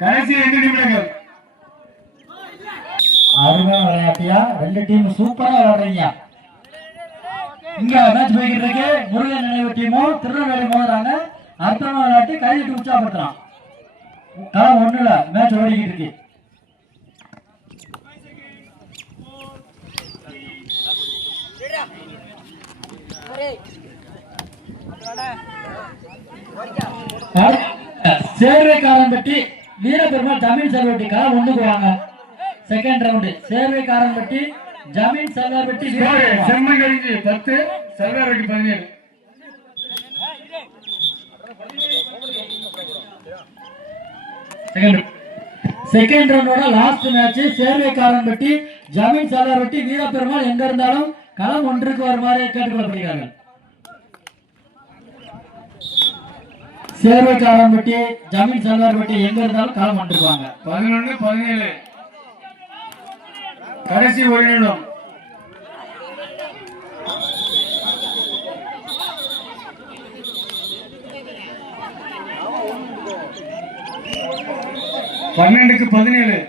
கடைசி 2 நிமிடங்கள். அருமையா விளையாட்டியா, 2 டீம் சூப்பரா விளையாடுறீங்க. இங்க மேட்ச் போய்கிட்டு இருக்கு. முருகன் நினைவு டீமும் திருநெல்வேலி மோதுறாங்க. அர்த்தமா விளையாட்டு கையிட்டு உற்சாகப்படுத்துறான். களம் 1ல மேட்ச் ஓடிக்கிட்டு இருக்கு. சேர்வைக்காரன்பட்டி வீரபெருமாள் ஜமீன் செல்வட்டி களம் 1க்கு வாங்க. செகண்ட் ரவுண்ட் சேர்வைக்காரன்பட்டி ஜமீன் செல்வட்டி செம்மங்கழிஞ்சி 10 செல்வரெட்டி 17. செகண்ட் ரவுண்டோட லாஸ்ட் மேட்ச் சேர்வைக்காரன்பட்டி ஜமீன் செல்வரெட்டி வீரபெருமாள் எங்க இருந்தாலும் களம் 1க்கு வருமாறு கேட்டுக்கொள்ளப்படுகிறார்கள். சேர்வைக்காரன்பட்டி ஜமீன் செல்வரெட்டி எங்க இருந்தாலும் களம் 1க்கு வாங்க. 11 17 கடைசி 1 நிமிடம். பன்னெண்டுக்கு 17.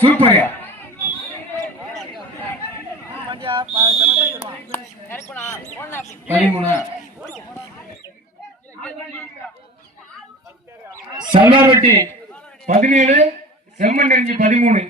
சூப்பர்யா. சல்வார்வட்டி 17 செம்மண்டஞ்சி 13.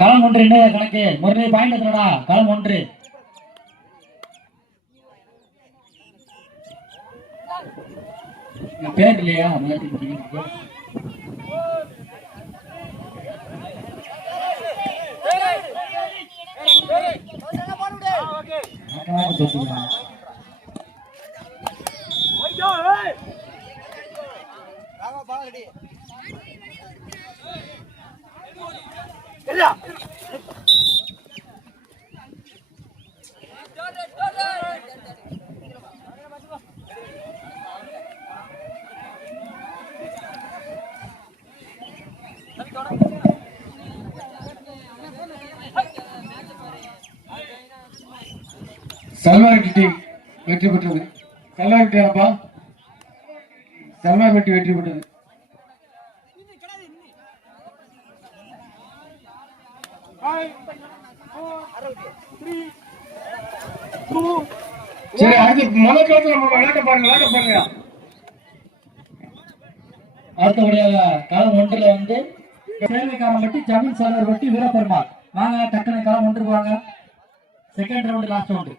களம் 1 என்ன கணக்கு? முரளி பாயிண்ட் எத்தனடா? களம் 1. பேர் இல்லையா? சல்வார்வட்டி டீம் வெற்றி பெற்றது. சல்வார்வட்டி அப்பா சல்வார்வட்டி வெற்றி பெற்றது. சரி, அடுத்து முதல் களத்துல நம்ம விளையாட்ட பாருங்க. அடுத்தபடியாக களம் 1ல வந்து சேர்வைக்காரன்பட்டி ஜமீன் செல்வரெட்டி வீரபெருமாள் வாங்க. டக்குனு களம் 1க்கு வாங்க. Second round last round.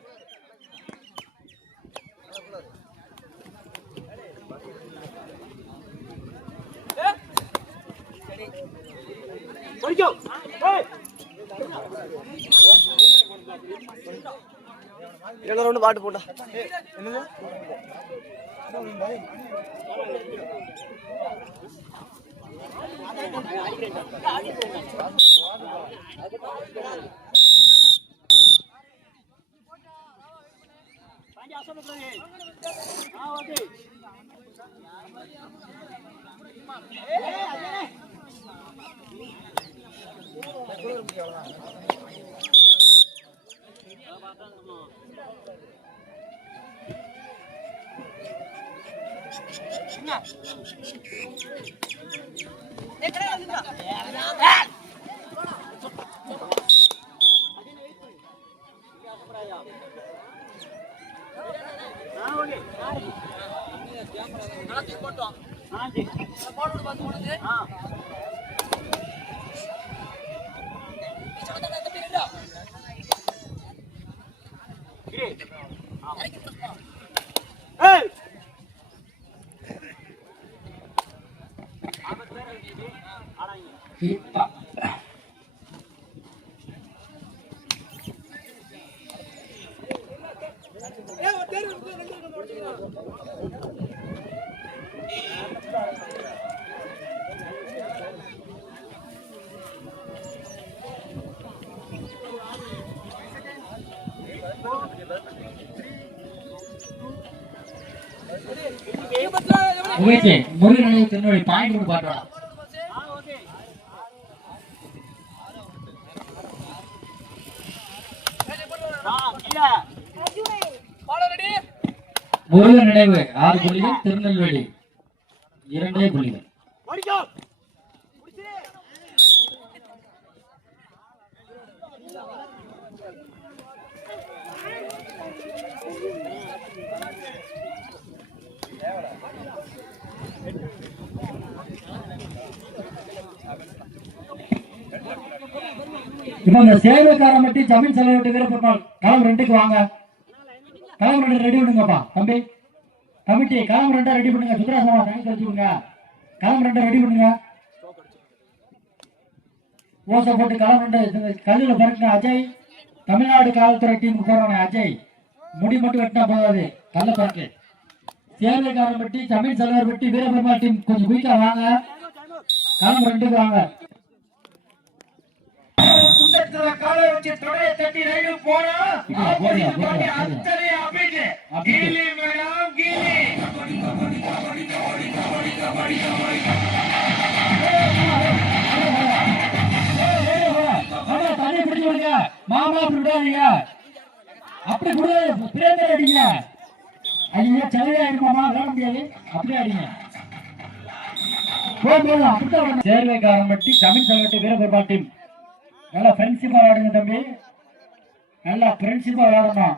இரண்டு ரவுண்ட் பாட்டு போட்டா முருகன் நினைவு திருநெல்வேலி பாயிண்ட் ஒன்று பாட்டுவாங்க. முருகன் நினைவு 6 புள்ளிகள், திருநெல்வேலி 2 புள்ளிகள். இப்ப இந்த சேவைக்காரன் மட்டும் ஜமீன் செலவிட்டு வீரப்பெருமாள் களம் 2க்கு வாங்க. களம் 2 ரெடி பண்ணுங்கப்பா தம்பி. கமிட்டி களம் 2 ரெடி பண்ணுங்க. சுந்தராசமா தனி கழிச்சுடுங்க. களம் 2 ரெடி பண்ணுங்க. ஓசை போட்டு களம் 2 கல்லுல பறக்குங்க. அஜய் தமிழ்நாடு காவல்துறை டீமுக்கு போறவன அஜய். முடி மட்டும் வெட்டினா போதாது, கல்ல பறக்கு. சேவைக்காரன் பட்டி ஜமீன் செலவர் பட்டி வீரபெருமாள் டீம் கொஞ்சம் குயிக்கா வாங்க. களம் 2க்கு வாங்க. காலை வச்சு தொடைய தட்டி ரைடு போனா அத்தனை அப்படியே கீழே மேடம் கீழே தண்ணி பிடிச்சு விடுங்க. மாமா அப்படி விடாதீங்க. அப்படி கூட பிரேமர் அடிங்க. ஐயா செலவே ஆயிருமாமா, விளையாட முடியாது. அப்படியே அடிங்க. சேர்வைக்காரன் பட்டி ஜமீன் செலவட்டு வீரபெருமாள் டீம் நல்லா ஃப்ரெண்ட்ஷிப்பா விளையாடுங்க தம்பி. நல்லா ஃப்ரெண்ட்ஷிப்பா விளையாடணும்.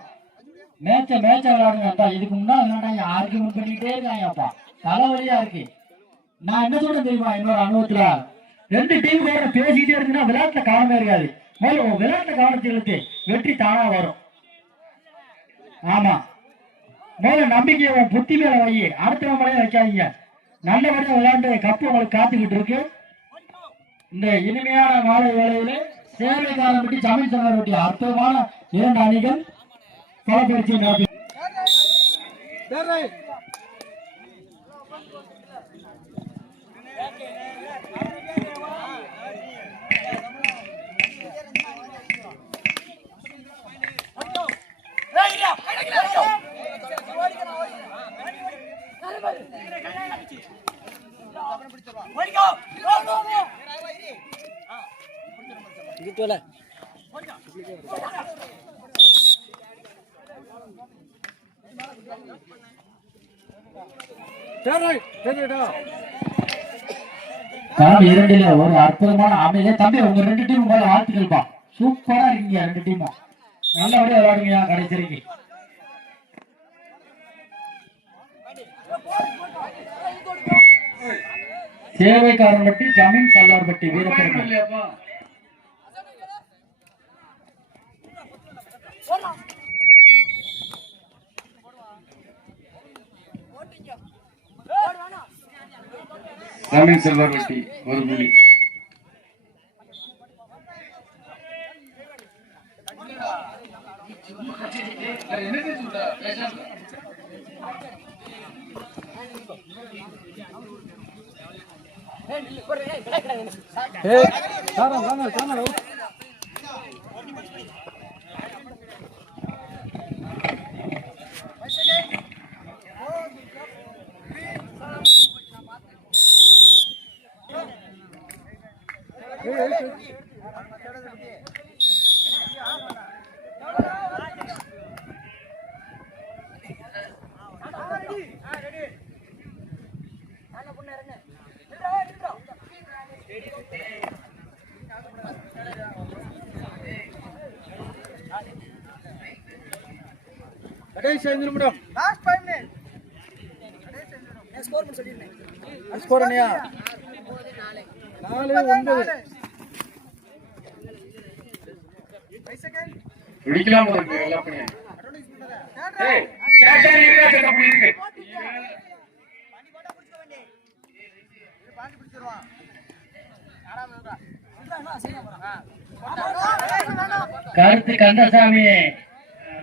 மேட்ச விளையாடுங்க. இதுக்கு முன்னாடி விளையாடாங்க, ஆர்கியூமெண்ட் பண்ணிட்டே இருக்காங்கப்பா. தலைவலியா இருக்கு. நான் என்ன சொல்றேன் தெரியுமா, என்னோட அனுபவத்துல 2 டீம் பேசிக்கிட்டே இருக்குன்னா விளையாட்டுல கவனமே இருக்காது. முதல்ல விளையாட்டுல கவனத்தை இழுத்து வெற்றி தானா வரும். ஆமா, முதல்ல நம்பிக்கையை புத்தி மேல வை, அடுத்த மேலே வைக்காதீங்க. நல்லபடியா விளையாண்டு கப்பு உங்களுக்கு காத்துக்கிட்டு இருக்கு. இந்த இனிமையான மாலை வேளையிலே சேவைக்காரன் பற்றி ஜமீன் செலவர் பற்றி அற்புதமான 2 அணிகள் பயிற்சி நடத்தி களம் 2ல ஒரு அற்புதமான அமைதியா தம்பி. உங்க 2 டீம் மேல வாழ்த்துக்கள்ப்பா. சூப்பரா இருக்கீங்க 2 டீமும். நல்லபடியா விளையாடுங்க கடைசி வரைக்கும். சேவைக்காரன் பட்டி ஜமீன் சல்லார் பட்டி வீரப்பெருமாள். ஜமீன் செல்வர் பட்டி 1 புள்ளி. கடைசி 5 நிமிடம். Last 5 minute. ஸ்கோர் பண்ண சொல்லிருந்தேன். ஸ்கோர் என்னையா? 4-9. 5 செகண்ட். விழிக்கலாம் போறது எல்லாம் பண்ணி. ஏய் கேஷா இருக்கா செக் பண்ணி இருக்கு. பாண்டி போட்டா புடிச்சுக்க வேண்டி. இது பாண்டி புடிச்சிருவான். ஆடாம இருக்கா. இல்ல சரியா போறான். கருத்து கந்தசாமி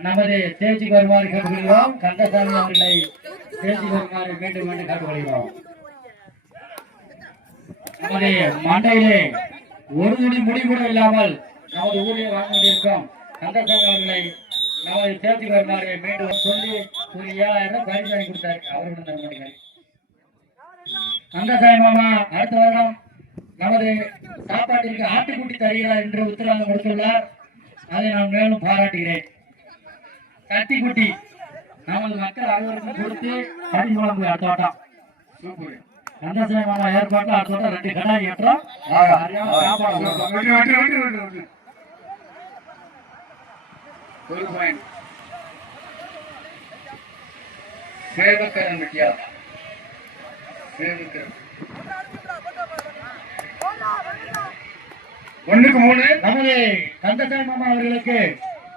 நமது ஸ்டேஜுக்கு வருமாறு கேட்டுக்கொள்கிறோம். கந்தசாமி அவர்களை ஸ்டேஜுக்கு வருமாறு மீண்டும் மீண்டும் கேட்டுக்கொள்கிறோம். நமது மண்டையிலே ஒரு துளி முடி கூட இல்லாமல் நமது ஊரில் வாங்க கொண்டிருக்கோம் கந்தசாமி அவர்களை நமது ஸ்டேஜுக்கு வருமாறு மீண்டும் சொல்லி ஒரு 7,000 பரிசு வாங்கி கொடுத்தாரு. அவருடன் நன்றிகள். கந்தசாமி மாமா அடுத்த வருடம் நமது சாப்பாட்டிற்கு ஆட்டுக்குட்டி தருகிறார் என்று உத்தரவாதம் கொடுத்துள்ளார். அதை நான் மேலும் பாராட்டுகிறேன். கட்டிக்குட்டி நமது மக்கள் அனைவருக்கும் கொடுத்து கறி குழம்பு அடுத்த வட்டம். சூப்பர். கந்தசாமி மாமா ஏற்பாட்டில் அடுத்த வட்டம் 2 கடாய் ஏற்றோம். ஒரு பாயிண்ட். சேவக்கரன் விட்டியா? சேவக்கரன் 1-3. நமது கந்தசாமி மாமா அவர்களுக்கு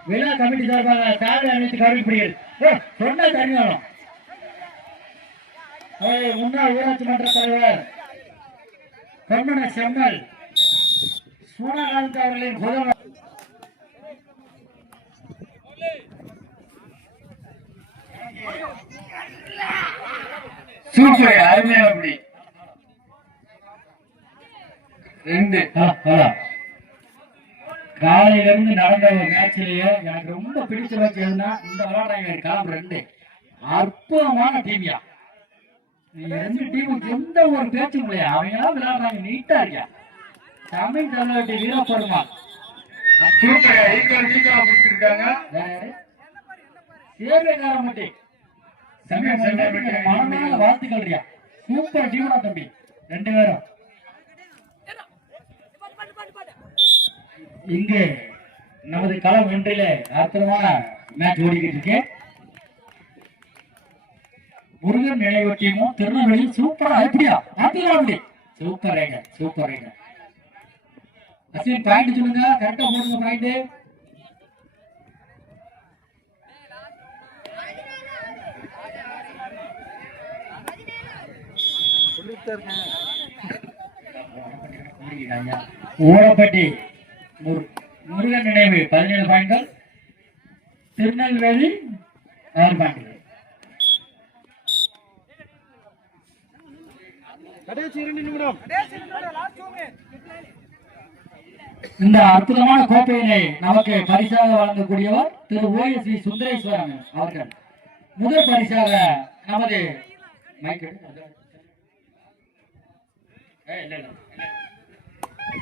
விழா கமிட்டி சார்பாக சாலை அணிவித்து கருவிப்படுகிறது. சொன்ன தனியாளம் முன்னாள் ஊராட்சி மன்ற தலைவர் கண்ணன செம்மல் சூனகாந்த் அவர்களின் புதல்வர் சூப்பர். அருமையான அப்படி 2. காலையில இருந்து நடந்த ஒரு மேட்ச்லயே எனக்கு ரொம்ப பிடிச்ச மேட்ச் எதுனா இந்த விளையாடுறாங்க காலம் 2 அற்புதமான டீமியா. நீங்க 2 டீமுக்கு எந்த ஒரு பேச்சும் இல்லையா? அவங்க எல்லாம் விளையாடுறாங்க நீட்டா இருக்கியா. தமிழ் தலைவட்டி வீரப்பெருமாள் சூப்பர். ஈக்குவல் சீக்கிரம் பிடிச்சிருக்காங்க. சேவைக்காரமட்டி மனமான வாழ்த்துக்கள். சூப்பர் டீமா தம்பி 2 பேரும். இங்கு நமது களம் ஒன்றிலே அற்புதமான மேட்ச் ஓடிக்கிட்டு இருக்கு. முருகன் நினைவு டீமும் திருநெல்வேலி சூப்பரா எப்படியா அப்படி சூப்பர் ரைங்க சூப்பர் ரைங்க. அஸ்வின் பாயிண்ட் சொல்லுங்க, கரெக்டா போடுங்க பாயிண்ட். ஓரப்பட்டி முருகன் நினைவு 17 பாயிண்ட்கள், திருநெல்வேலி 6 பாயிண்ட்கள். கடைசி 2 நிமிடம். Last 2 minute. இந்த அற்புதமான கோப்பையினை நமக்கு பரிசாக வழங்கக்கூடியவர் திரு ஓஎஸ்வி சுந்தரேஸ்வரன் அவர்கள். முதல் பரிசாக நமது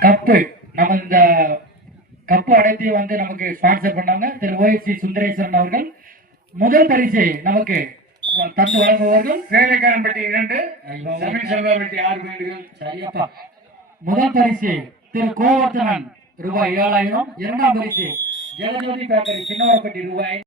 கப்பு நம்ம இந்த கப்பு அடைத்தி வந்து நமக்கு ஸ்பான்சர் பண்ணாங்க திரு ஓஎஸ்வி சுந்தரேஸ்வரன் அவர்கள். முதல் பரிசு நமக்கு தந்து வழங்குவார்கள் சேவைக்காரன்பட்டி 2, தமிழ் செல்வாபட்டி 6 வீடுகள். சரியப்பா. முதல் பரிசு திரு கோவர்த்தனன் ரூபாய் 7,000. இரண்டாம் பரிசு ஜெகஜோதி பேக்கரி சின்னவரப்பட்டி ரூபாய்